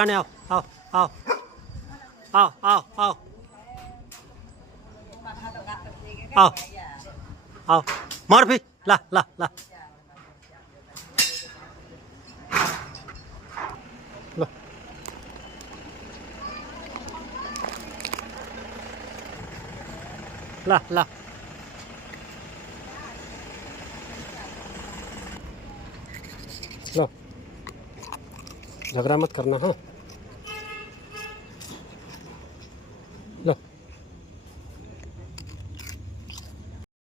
जाने आओ आओ आओ आओ आओ आओ आओ आओ मर भी ला ला ला लो ला ला लो झगड़ा मत करना हाँ।